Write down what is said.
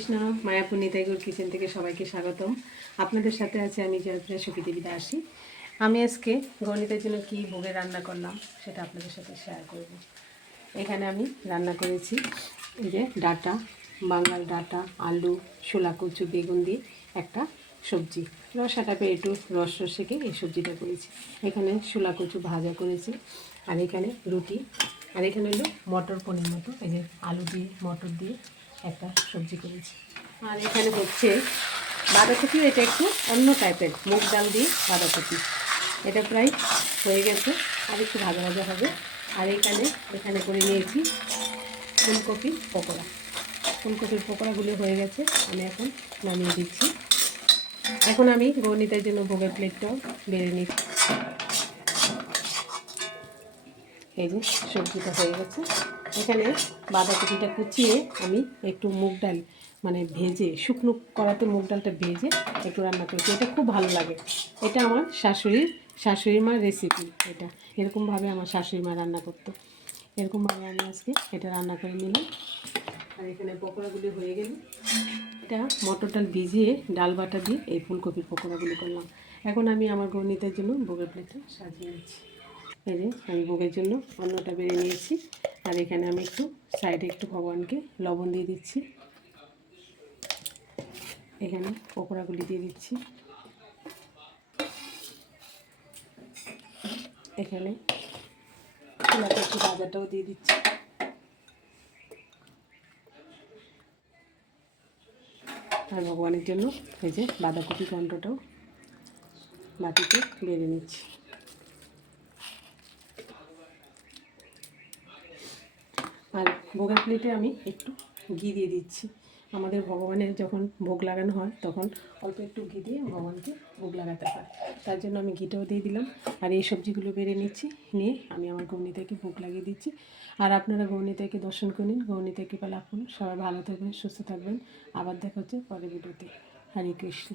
Krishna Mayapur Nitaigaur kitchen থেকে সবাইকে স্বাগতম। আপনাদের সাথে আছে আমি জয়প্রিয়া সুখী দেবী দাসী। আমি আজকে গণিতের জন্য কি ভোগে রান্না করলাম সেটা আপনাদের সাথে শেয়ার করব। এখানে আমি রান্না করেছি এই যে ডাঁটা, বাঙাল ডাঁটা, আলু, শোলা কচু, বেগুন দিয়ে একটা সবজি, রসাটা পেয়ে একটু রস শেখে এই সবজিটা করেছি। এখানে শোলা কচু ভাজা করেছি, আর এখানে রুটি, আর এখানে হলো মটর পনির মতো এই যে আলু দিয়ে মটর দিয়ে একটা সবজি করেছি। আর এখানে হচ্ছে বাঁধাকপি, এটা একটু অন্য টাইপের মুগ ডাল দিয়ে বাঁধাকপি, এটা প্রায় হয়ে গেছে, আর একটু ভাজা ভাজা হবে। আর এখানে করে নিয়েছি ফুলকপির পকোড়া। ফুলকপির পকোড়াগুলো হয়ে গেছে, আমি এখন নামিয়ে দিচ্ছি। এখন আমি গণিতের জন্য ভোগের প্লেটটাও বেড়ে নিচ্ছি। এই যে সবজিটা হয়ে গেছে। এখানে বাঁধাকপিটা কুচিয়ে আমি একটু মুগ ডাল মানে ভেজে, শুকনো করাতে মুগ ডালটা ভেজে একটু রান্না করেছি। এটা খুব ভালো লাগে। এটা আমার শাশুড়ি মার রেসিপি। এটা এরকমভাবে আমার শাশুড়ি মা রান্না করতো। এরকমভাবে আমি আজকে এটা রান্না করে নিলাম। আর এখানে পকোড়াগুলি হয়ে গেল। এটা মটর ডাল ভিজিয়ে ডাল বাটা দিয়ে এই ফুলকপির পকোড়াগুলি করলাম। এখন আমি আমার গণিতের জন্য ভোগের প্লেটটা সাজিয়ে নিচ্ছি। এই যে আমি ভোগের জন্য অন্নটা বেড়ে নিয়েছি, আর এখানে আমি একটু সাইডে একটু ভগবানকে লবণ দিয়ে দিচ্ছি। এখানে পকোড়াগুলি দিয়ে দিচ্ছি। এখানে একটু ভাজাটাও দিয়ে দিচ্ছি। আর ভগবানের জন্য এই যে বাঁধাকপি ঘন্টটাও বাটিতে বেড়ে নিচ্ছি। আর ভোগের প্লেটে আমি একটু ঘি দিয়ে দিচ্ছি। আমাদের ভগবানের যখন ভোগ লাগানো হয় তখন অল্প একটু ঘি দিয়ে ভগবানকে ভোগ লাগাতে হয়, তার জন্য আমি ঘিটাও দিয়ে দিলাম। আর এই সবজিগুলো বেড়ে নিচ্ছি, নিয়ে আমি আমার গৌরীতাকে ভোগ লাগিয়ে দিচ্ছি। আর আপনারা গৌরীতাকে দর্শন করে নিন, গৌরীতাকে লাভ করুন। সবাই ভালো থাকবেন, সুস্থ থাকবেন। আবার দেখা হচ্ছে পরের ভিডিওতে। হরে কৃষ্ণ।